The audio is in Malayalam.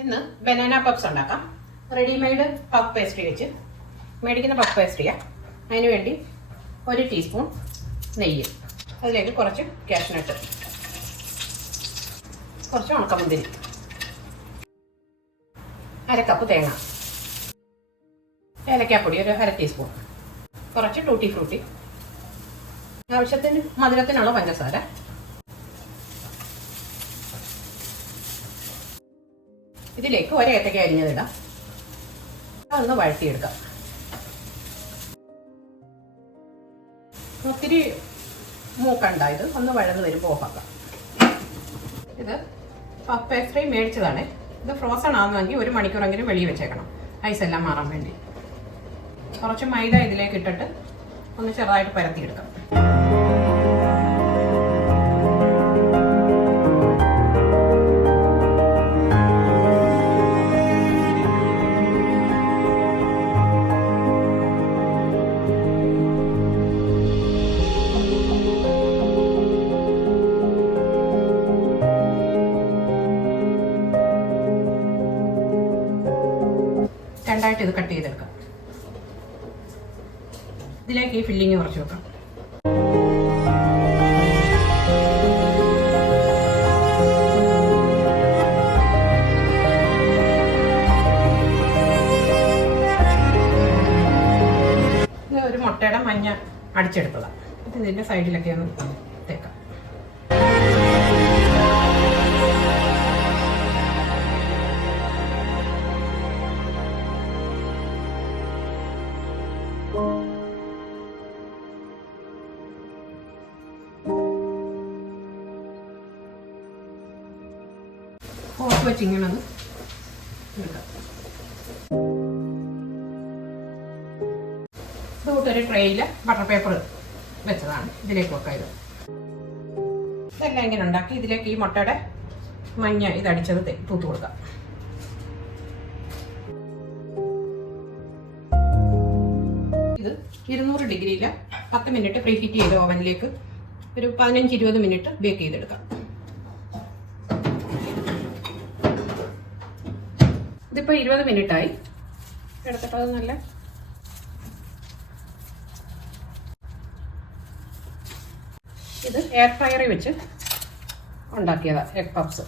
ഇന്ന് ബനാന പപ്സ് ഉണ്ടാക്കാം. റെഡിമെയ്ഡ് പഫ് പേസ്ട്രി വെച്ച് മേടിക്കുന്ന പഫ് പേസ്ട്രിയാണ്. അതിന് വേണ്ടി 1 ടീസ്പൂൺ നെയ്യ്, അതിലേക്ക് കുറച്ച് കാഷ്നട്ട്, കുറച്ച് ഉണക്കമുന്തിരി, 1/2 കപ്പ് തേങ്ങ, ഏലക്കാപ്പൊടി 1/2 ടീസ്പൂൺ, കുറച്ച് ടൂട്ടി ഫ്രൂട്ടി, ആവശ്യത്തിന് മധുരത്തിനുള്ള പഞ്ചസാര, ഇതിലേക്ക് 1 ഏത്തക്ക അരിഞ്ഞതിടാം. അതൊന്ന് വഴറ്റിയെടുക്കാം. ഒത്തിരി മൂക്കണ്ട, ഇത് ഒന്ന് വഴന്ന് വരുമ്പോൾ ഓഫാക്കാം. ഇത് പഫ് പേസ്ട്രി മേടിച്ചതാണ്. ഇത് ഫ്രോസൺ ആകുന്നെങ്കിൽ 1 മണിക്കൂറെങ്കിലും വെളിയിൽ വെച്ചേക്കണം, ഐസ് എല്ലാം മാറാൻ വേണ്ടി. കുറച്ച് മൈദ ഇതിലേക്ക് ഇട്ടിട്ട് ഒന്ന് ചെറുതായിട്ട് പരത്തിയെടുക്കാം. രണ്ടായിട്ട് ഇത് കട്ട് ചെയ്തെടുക്കാം. ഇതിലേക്ക് ഈ ഫില്ലിങ് കുറച്ച് വെക്കാം. ഇത് ഒരു മുട്ടയുടെ മഞ്ഞ അടിച്ചെടുത്തതാണ്. ഇത് ഇതിൻ്റെ സൈഡിലൊക്കെ ഒന്ന് തേക്കാം. ഫോർക്ക് വെച്ച് ഇങ്ങനെ ഒന്ന് എടുക്കാം. ഇതൊരു ട്രേയിൽ ബട്ടർ പേപ്പർ വെച്ചതാണ്, ഇതിലേക്ക് വെക്കാം. ഇതെല്ലാം ഇങ്ങനെ ഉണ്ടാക്കി ഇതിലേക്ക് ഈ മുട്ടയുടെ മഞ്ഞ ഇതടിച്ചത് തൂത്ത് കൊടുക്കാം. ഇത് 200 ഡിഗ്രിയിൽ 10 മിനിറ്റ് പ്രീ ഹീറ്റ് ചെയ്ത് ഓവനിലേക്ക് ഒരു 15-20 മിനിറ്റ് ബേക്ക് ചെയ്തെടുക്കാം. ഇതിപ്പോൾ 20 മിനിറ്റായി. എടുത്തിട്ട് അത് നല്ല ഇത് എയർ ഫ്രയറിൽ വെച്ച് ഉണ്ടാക്കിയതാണ് എഗ് പപ്സ്.